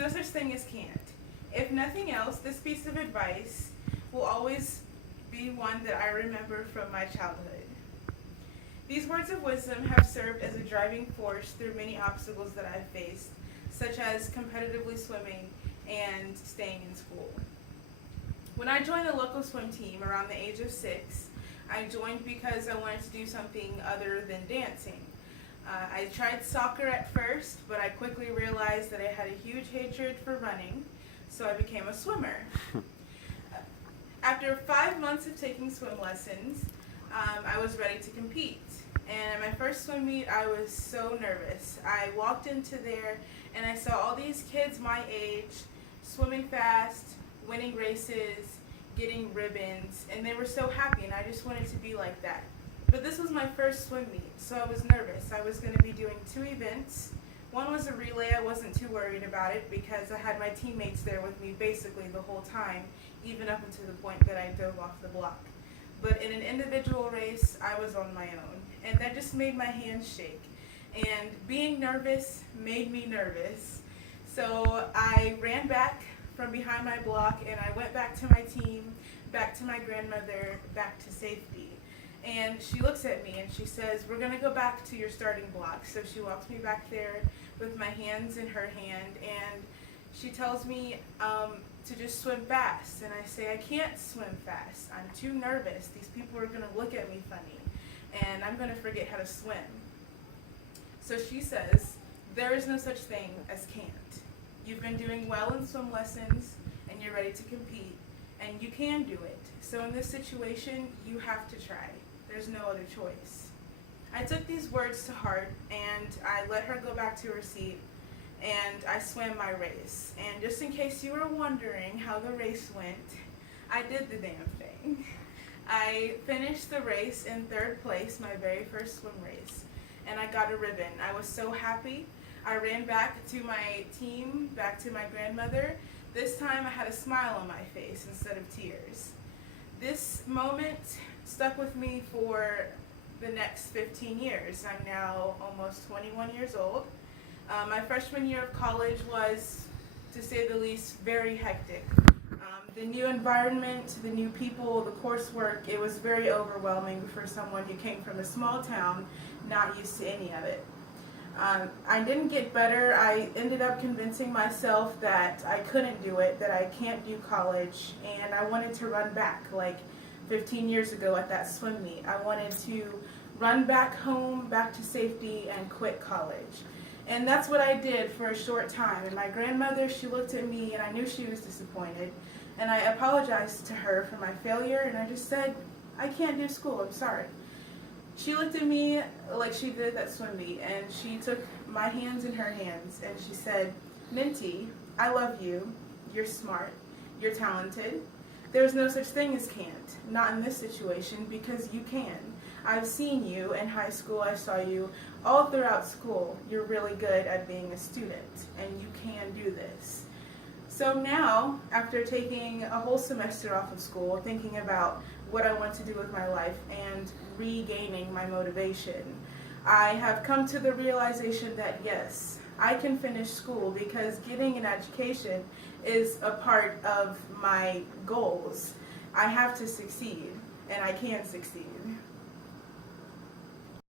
no such thing as can't. If nothing else, this piece of advice will always be one that I remember from my childhood. These words of wisdom have served as a driving force through many obstacles that I've faced, such as competitively swimming and staying in school. When I joined the local swim team around the age of 6, I joined because I wanted to do something other than dancing. I tried soccer at first, but I quickly realized that I had a huge hatred for running, so I became a swimmer. After 5 months of taking swim lessons, I was ready to compete. And at my first swim meet, I was so nervous. I walked into there and I saw all these kids my age swimming fast, winning races, getting ribbons, and they were so happy, and I just wanted to be like that. But this was my first swim meet, so I was nervous. I was going to be doing 2 events. One was a relay. I wasn't too worried about it because I had my teammates there with me basically the whole time, even up until the point that I dove off the block. But in an individual race, I was on my own, and that just made my hands shake. And being nervous made me nervous. So I ran back from behind my block, and I went back to my team, back to my grandmother, back to safety. And she looks at me and she says, "We're going to go back to your starting block." So she walks me back there with my hands in her hand, and she tells me to just swim fast. And I say, "I can't swim fast. I'm too nervous. These people are going to look at me funny, and I'm going to forget how to swim." So she says, "There is no such thing as can't. You've been doing well in swim lessons, and you're ready to compete, and you can do it. So in this situation, you have to try. There's no other choice." I took these words to heart, and I let her go back to her seat, and I swam my race. And just in case you were wondering how the race went, I did the damn thing. I finished the race in 3rd place, my very first swim race, and I got a ribbon. I was so happy. I ran back to my team, back to my grandmother. This time I had a smile on my face instead of tears. This moment stuck with me for the next 15 years. I'm now almost 21 years old. My freshman year of college was, to say the least, very hectic. The new environment, the new people, the coursework, it was very overwhelming for someone who came from a small town, not used to any of it. I didn't get better. I ended up convincing myself that I couldn't do it, that I can't do college, and I wanted to run back like 15 years ago at that swim meet. I wanted to run back home, back to safety, and quit college. And that's what I did for a short time. And my grandmother, she looked at me, and I knew she was disappointed. And I apologized to her for my failure, and I just said, "I can't do school, I'm sorry." She looked at me like she did at that swim meet, and she took my hands in her hands, and she said, "Minty, I love you. You're smart. You're talented. There's no such thing as can't, not in this situation, because you can. I've seen you in high school. I saw you all throughout school. You're really good at being a student, and you can do this." So now, after taking a whole semester off of school, thinking about what I want to do with my life and regaining my motivation, I have come to the realization that yes, I can finish school because getting an education is a part of my goals. I have to succeed, and I can succeed.